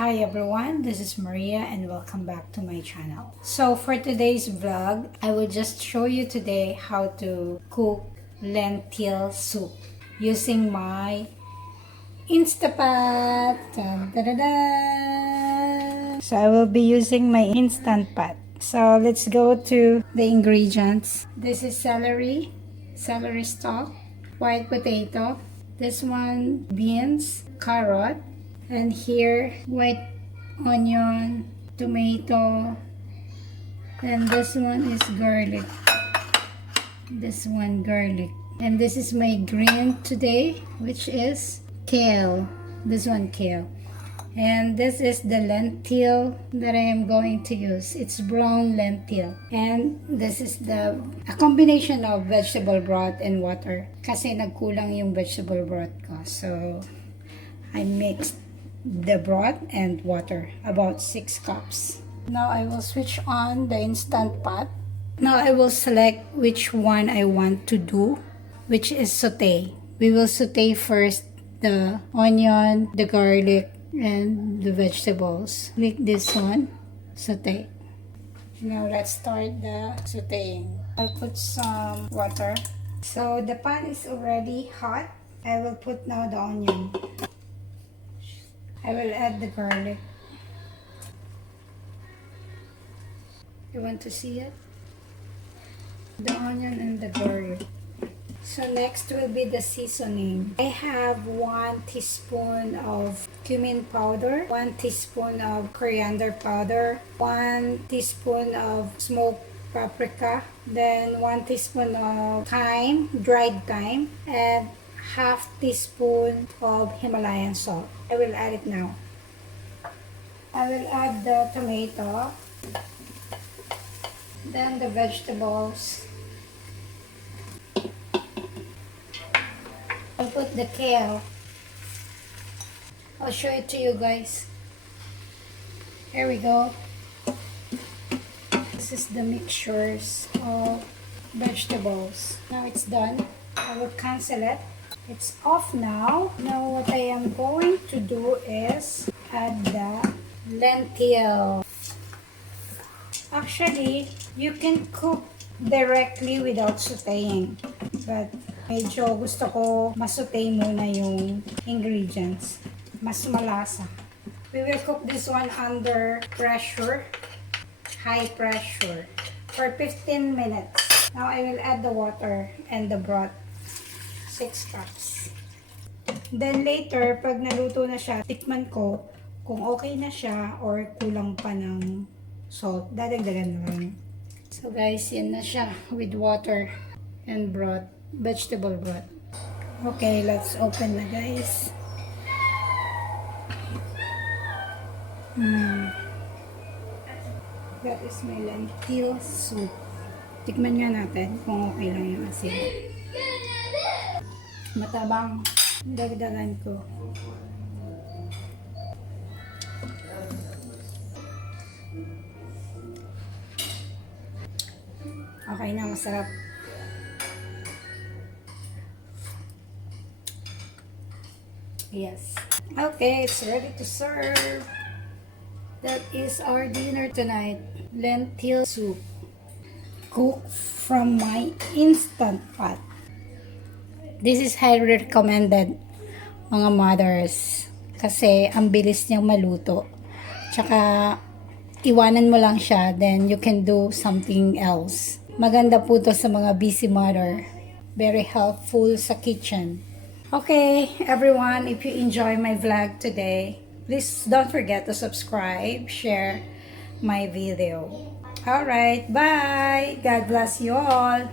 Hi everyone, this is Maria and welcome back to my channel. So for today's vlog, I will just show you today how to cook lentil soup using my Instapot. Dun, dun, dun, dun. So I will be using my Instant Pot. So let's go to the ingredients. This is celery stalk, white potato, this one beans, carrot, and here white onion, tomato, and this one is garlic. And this is my green today, which is kale. This one kale. And this is the lentil that I am going to use. It's brown lentil. And this is a combination of vegetable broth and water. Kasi nagkulang yung vegetable broth ko. So, I mixed the broth and water. About 6 cups. Now, I will switch on the Instant Pot. Now, I will select which one I want to do, which is saute. We will saute first the onion, the garlic, and the vegetables. Click this one, saute. Now let's start the sauteing. I'll put some water. So the pan is already hot. I will put now the onion. I will add the garlic. You want to see it? The onion and the garlic. So next will be the seasoning. I have 1 teaspoon of cumin powder, 1 teaspoon of coriander powder, 1 teaspoon of smoked paprika, then 1 teaspoon of thyme, dried thyme, and half teaspoon of Himalayan salt. I will add it now. I will add the tomato, then the vegetables. I'll put the kale. I'll show it to you guys. Here we go. This is the mixtures of vegetables. Now it's done. I will cancel it. It's off now. Now what I am going to do is add the lentil. Actually, you can cook directly without sauteing. But medyo gusto ko masute muna yung ingredients. Mas malasa. We will cook this one under pressure, high pressure, for 15 minutes. Now I will add the water and the broth, 6 cups. Then later, pag naluto na siya, tikman ko kung okay na siya or kulang pa ng salt. Dadagdagan na lang. So guys, yan na siya with water and broth. Vegetable broth. Okay, let's open na guys. That is my lentil soup. Tikman nga natin kung okay lang yung asin. Matabang. Dagdagan ko. Okay na, masarap. Yes. Okay, it's ready to serve. That is our dinner tonight. Lentil soup. Cooked from my Instant Pot. This is highly recommended, mga mothers. Kasi ang bilis niyang maluto. Tsaka, iwanan mo lang siya, then you can do something else. Maganda po to sa mga busy mother. Very helpful sa kitchen. Okay, everyone, if you enjoy my vlog today, please don't forget to subscribe, share my video. Alright, bye! God bless you all!